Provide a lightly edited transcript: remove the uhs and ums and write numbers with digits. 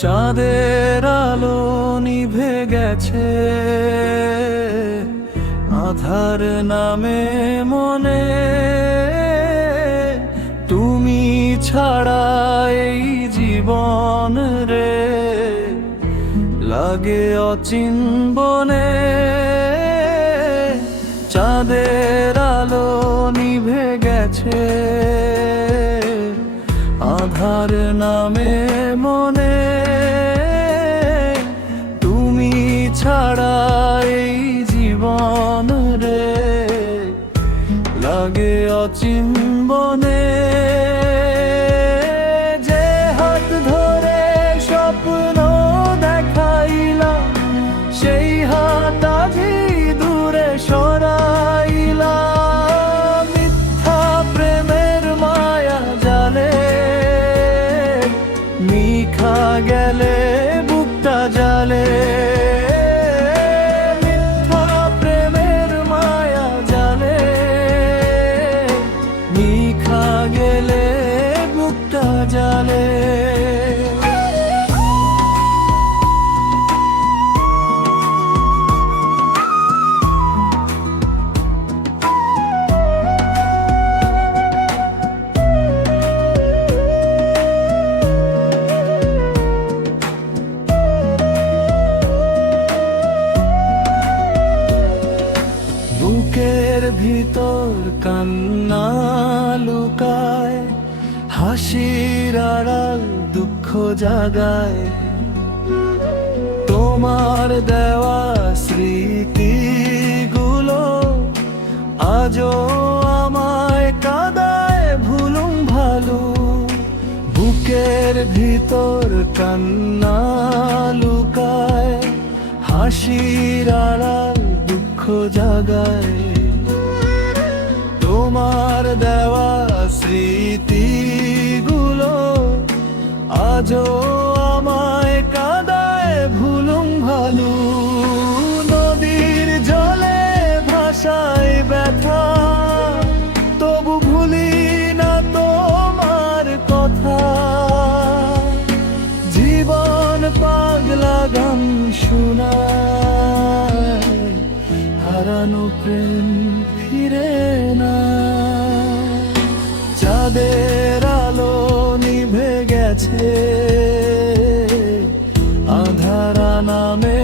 চাঁদের আলো নিভে গেছে, আধার নামে মনে। তুমি ছাড়া এই জীবন রে লাগে অচিনবনে। চাঁদের আলো নিভে গেছে, আধার নামে মনে। তুমি ছাড়া এই জীবন রে লাগে অচিনবনে। যে হাত ধরে স্বপ্ন দেখাইলা, সেই হাত আজি দূরে সরাইলা। মিথ্যা প্রেমের মায়া জালে মিখা গেলে বুকটা জালে। মিথ্যা প্রেমের মায়া জালে মিখা গেলে বুকটা জালে। বুকের ভিতর কান্না লুকায়, হাসির আড়াল দুঃখ জাগায়। তোমার দেওয়া স্মৃতিগুলো আজও আমায় কাঁদায় ভুলুম ভালো। বুকের ভিতর কান্না লুকায়, হাসির আড়াল দুঃখ জাগায়। তোমার দেওয়া স্মৃতিগুলো আজও আমায় কাঁদায় ভুলুম ভালো। নদীর জলে ভাসায় ব্যথা, তবু ভুলি না তোমার কথা। জীবন পাগলা গান শোনায়, হারানো প্রেম ফিরে না। চাঁদের আলো নিভে গেছে, আধার নামে